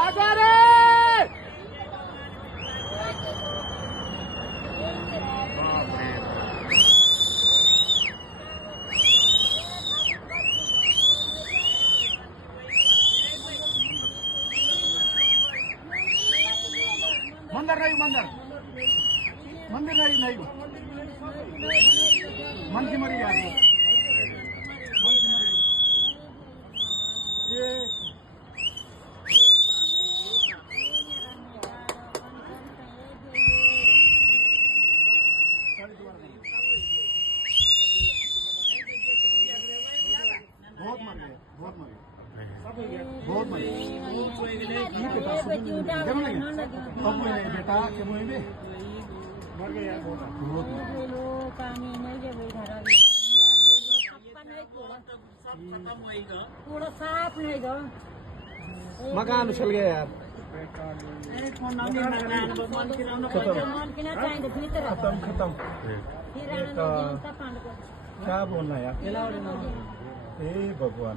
आजा रे मंदिर नहीं मंदिर मंदिर नहीं नहीं मन की मरी यार मन की मरी ये बहुत मर गए बहुत मर गए बहुत मर गए बेटा के मुँह में मर गए यार बहुत थोड़ा साफ नहीं दो मकान उछल गया यार खत्म खत्म क्या बोलना यार हे भगवान।